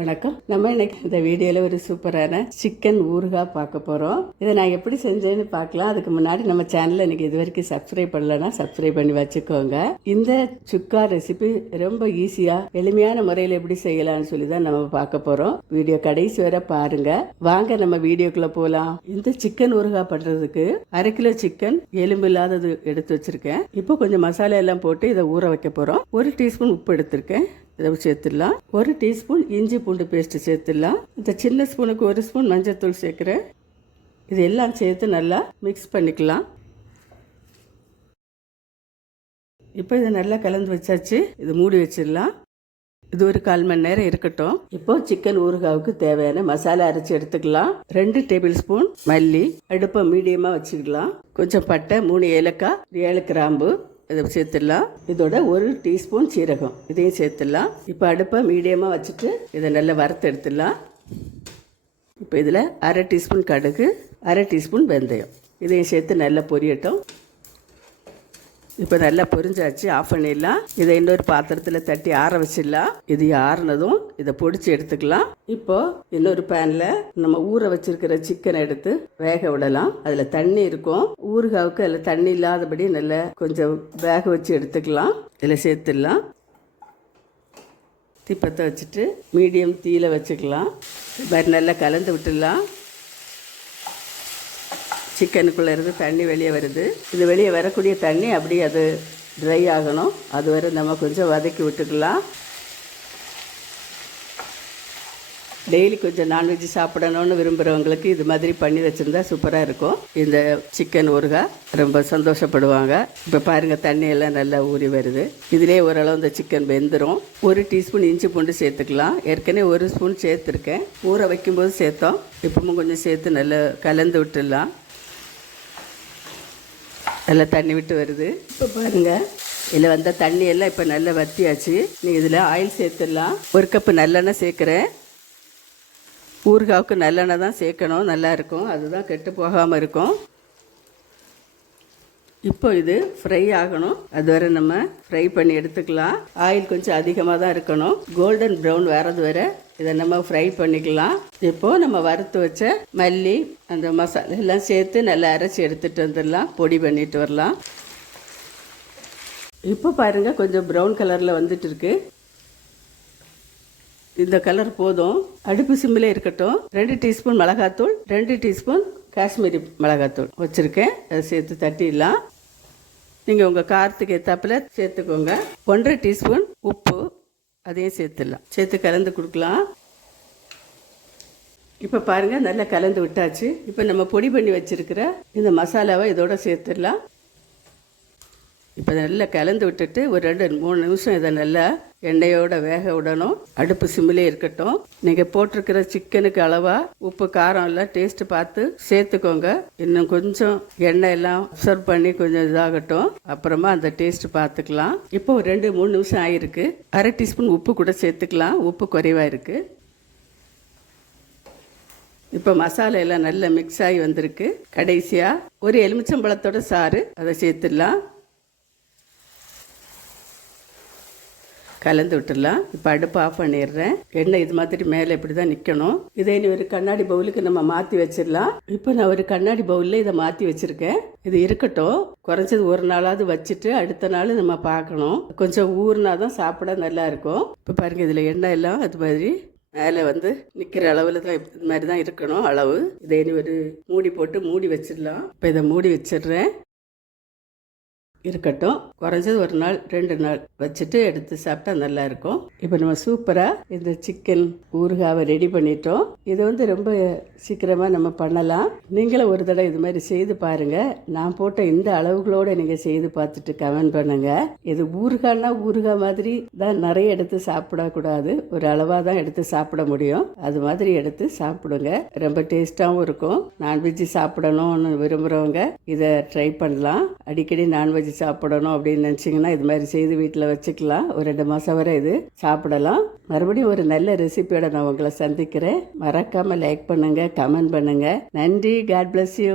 வணக்கம். நம்ம இன்னைக்கு இந்த வீடியோல ஒரு சூப்பரான சிக்கன் ஊறுகாய் பார்க்க போறோம். இதை நான் எப்படி செஞ்சேன்னு பார்க்கலாம். அதுக்கு முன்னாடி நம்ம சேனலில் இன்னைக்கு இது வரைக்கும் சப்ஸ்கிரைப் பண்ணலன்னா சப்ஸ்கிரைப் பண்ணி வச்சுக்கோங்க. இந்த சுக்கா ரெசிபி ரொம்ப ஈஸியா எளிமையான முறையில் எப்படி செய்யலாம்னு சொல்லி தான் நம்ம பார்க்க போறோம். வீடியோ கடைசி வரை பாருங்க. வாங்க நம்ம வீடியோக்குள்ள போகலாம் இந்த சிக்கன் ஊறுகாய் பண்றதுக்கு அரை கிலோ சிக்கன் எலும்பு இல்லாதது எடுத்து வச்சிருக்கேன். இப்போ கொஞ்சம் மசாலா எல்லாம் போட்டு இதை ஊற வைக்க போறோம். ஒரு டீஸ்பூன் உப்பு எடுத்திருக்கேன். இதை சேர்த்துடலாம். ஒரு டீஸ்பூன் இஞ்சி பூண்டு பேஸ்ட்டு சேர்த்துடலாம். இந்த சின்ன ஸ்பூனுக்கு ஒரு ஸ்பூன் மஞ்சள்தூள் சேர்க்குறேன். இது எல்லாம் சேர்த்து நல்லா மிக்ஸ் பண்ணிக்கலாம். இப்போ இதை நல்லா கலந்து வச்சாச்சு. இது மூடி வச்சிடலாம். இது ஒரு கால் மணி நேரம் இருக்கட்டும். இப்போ சிக்கன் ஊறுகாவுக்கு தேவையான மசாலா அரைச்சி எடுத்துக்கலாம். ரெண்டு டேபிள் ஸ்பூன் மல்லி. அடுப்பை மீடியமாக வச்சுக்கலாம். கொஞ்சம் பட்டை மூணு ஏலக்காய் ஏழு கிராம்பு. இதை சேர்த்துடலாம். இதோட ஒரு டீஸ்பூன் சீரகம். இதையும் சேர்த்துடலாம். இப்போ அடுப்பை மீடியமாக வச்சுட்டு இதை நல்லா வறுத்து எடுத்துடலாம். இப்போ இதில் அரை டீஸ்பூன் கடுகு அரை டீஸ்பூன் வெந்தயம். இதையும் சேர்த்து நல்லா பொரியட்டும். இப்போ நல்லா பொரிஞ்சாச்சு ஆஃப் பண்ணிடலாம். இதை இன்னொரு பாத்திரத்தில் தட்டி ஆற வச்சிடலாம். இது ஆறுனதும் இதை பொடிச்சு எடுத்துக்கலாம். இப்போ இன்னொரு பேனில் நம்ம ஊற வச்சிருக்கிற சிக்கனை எடுத்து வேக விடலாம். அதில் தண்ணி இருக்கும். ஊறுகாவுக்கு அதில் தண்ணி இல்லாதபடி நல்லா கொஞ்சம் வேக வச்சு எடுத்துக்கலாம். இதில் சேர்த்துடலாம். தீப்பத்தை வச்சுட்டு மீடியம் தீயில வச்சுக்கலாம். இது மாதிரி நல்லா கலந்து விட்டுடலாம். சிக்கனுக்குள்ளே இருந்து தண்ணி வெளியே வருது. இது வெளியே வரக்கூடிய தண்ணி அப்படியே அது ட்ரை ஆகணும். அது வரை நம்ம கொஞ்சம் வதக்கி விட்டுக்கலாம். டெய்லி கொஞ்சம் நான்வெஜ் சாப்பிடணும்னு விரும்புகிறவங்களுக்கு இது மாதிரி பண்ணி வச்சுருந்தா சூப்பராக இருக்கும். இந்த சிக்கன் ஊறுகாய் ரொம்ப சந்தோஷப்படுவாங்க. இப்போ பாருங்கள் தண்ணியெல்லாம் நல்லா ஊறி வருது. இதிலே ஓரளவு இந்த சிக்கன் வெந்துடும் ஒரு டீஸ்பூன் இஞ்சி பூண்டு சேர்த்துக்கலாம். ஏற்கனவே ஒரு ஸ்பூன் சேர்த்துருக்கேன். ஊற வைக்கும்போது சேர்த்தோம். இப்பவும் கொஞ்சம் சேர்த்து நல்லா கலந்து விட்டுடலாம். நல்லா தண்ணி விட்டு வருது. இப்போ பாருங்கள் இதில் வந்த தண்ணி எல்லாம் இப்போ நல்லா வத்தியாச்சு. நீ இதில் ஆயில் சேர்த்துடலாம். ஒரு கப்பு நல்லெண்ணெய் சேர்க்குறேன் ஊறுகாவுக்கு நல்லெண்ணெய் தான் சேர்க்கணும். நல்லா இருக்கும். அதுதான் கெட்டு போகாமல் இருக்கும். இப்போ இது ஃப்ரை ஆகணும். அதுவரை நம்ம ஃப்ரை பண்ணி எடுத்துக்கலாம். ஆயில் கொஞ்சம் அதிகமாக தான் இருக்கணும். கோல்டன் ப்ரௌன் வரது வரை இதை நம்ம ஃப்ரை பண்ணிக்கலாம். இப்போ நம்ம வறுத்து வச்ச மல்லி அந்த மசாலா எல்லாம் சேர்த்து நல்லா அரைச்சி எடுத்துட்டு வந்துடலாம். பொடி பண்ணிட்டு வரலாம். இப்போ பாருங்க கொஞ்சம் ப்ரௌன் கலரில் வந்துட்டு இருக்கு. இந்த கலர் போதும். அடுப்பு சிம்மில் இருக்கட்டும். ரெண்டு டீஸ்பூன் மிளகாத்தூள் ரெண்டு டீஸ்பூன் காஷ்மீரி மிளகாத்தூள் வச்சுருக்கேன். அதை சேர்த்து தட்டிடலாம். நீங்கள் உங்கள் காரத்துக்கு ஏற்றாப்பில் சேர்த்துக்கோங்க. ஒன்றரை டீஸ்பூன் உப்பு. அதையும் சேர்த்துடலாம். சேர்த்து கலந்து கொடுக்கலாம். இப்போ பாருங்கள் நல்லா கலந்து விட்டாச்சு. இப்போ நம்ம பொடி பண்ணி வச்சுருக்கிற இந்த மசாலாவை இதோட சேர்த்துடலாம். இப்போ நல்லா கலந்து விட்டுட்டு ஒரு ரெண்டு மூணு நிமிஷம் இதை நல்லா எண்ணெயோட வேக விடணும். அடுப்பு சிம்மிலே இருக்கட்டும். நீங்கள் போட்டிருக்கிற சிக்கனுக்கு அளவாக உப்பு காரம் எல்லாம் டேஸ்ட் பார்த்து சேர்த்துக்கோங்க. இன்னும் கொஞ்சம் எண்ணெய் எல்லாம் அப்சர்வ் பண்ணி கொஞ்சம் இதாகட்டும். அப்புறமா அந்த டேஸ்ட் பார்த்துக்கலாம். இப்போ ஒரு ரெண்டு மூணு நிமிஷம் ஆயிருக்கு. அரை டீஸ்பூன் உப்பு கூட சேர்த்துக்கலாம். உப்பு குறைவாக இருக்கு. இப்போ மசாலா எல்லாம் நல்லா மிக்ஸ் ஆகி வந்திருக்கு. கடைசியாக ஒரு எலுமிச்சம்பழத்தோட சாறு அதை சேர்த்துடலாம். கலந்து விட்டுடலாம். இப்போ அடுப்பு ஆஃப் பண்ணிடுறேன். எண்ணெய் இது மாதிரி மேலே இப்படி தான் நிற்கணும் இதை இனி ஒரு கண்ணாடி பவுலுக்கு நம்ம மாற்றி வச்சிடலாம். இப்போ நான் ஒரு கண்ணாடி பவுலில் இதை மாற்றி வச்சுருக்கேன். இது இருக்கட்டும். குறைஞ்சது ஒரு நாளாவது வச்சுட்டு அடுத்த நாள் நம்ம பார்க்கணும். கொஞ்சம் ஊறினா தான் சாப்பிட நல்லா இருக்கும். இப்போ பாருங்கள் இதில் எண்ணெய் எல்லாம் அது மாதிரி மேலே வந்து நிற்கிற அளவில் தான் இது மாதிரி தான் இருக்கணும் அளவு. இதை இனி ஒரு மூடி போட்டு மூடி வச்சிடலாம். இப்போ இதை மூடி வச்சிடுறேன். இருக்கட்டும். குறைஞ்சது ஒரு நாள் ரெண்டு நாள் வச்சுட்டு எடுத்து சாப்பிட்டா நல்லா இருக்கும். இப்போ நம்ம சூப்பராக இந்த சிக்கன் ஊறுகாவை ரெடி பண்ணிட்டோம். இது வந்து ரொம்ப சீக்கிரமாக நம்ம பண்ணலாம். நீங்களும் ஒரு தடவை இது மாதிரி செய்து பாருங்கள் நான் போட்ட இந்த அளவுகளோடு நீங்கள் செய்து பார்த்துட்டு கமெண்ட் பண்ணுங்கள் இது ஊறுகான்னா ஊறுகாய் மாதிரி தான் நிறைய எடுத்து சாப்பிடக்கூடாது. ஒரு அளவாக தான் எடுத்து சாப்பிட முடியும். அது மாதிரி எடுத்து சாப்பிடுங்க. ரொம்ப டேஸ்ட்டாகவும் இருக்கும். நான்வெஜ் சாப்பிடணும்னு விரும்புகிறவங்க இதை ட்ரை பண்ணலாம். அடிக்கடி நான்வெஜ் சாப்பிடணும் அப்படின்னு நினச்சிங்கன்னா இது மாதிரி செய்து வீட்டில் வச்சுக்கலாம். ஒரு ரெண்டு மாதம் வரை இது சாப்பிடலாம். மறுபடியும் ஒரு நல்ல ரெசிபியோட நான் உங்களை சந்திக்கிறேன். மறக்காமல் லைக் பண்ணுங்கள் கமெண்ட் பண்ணுங்கள் நன்றி. God bless you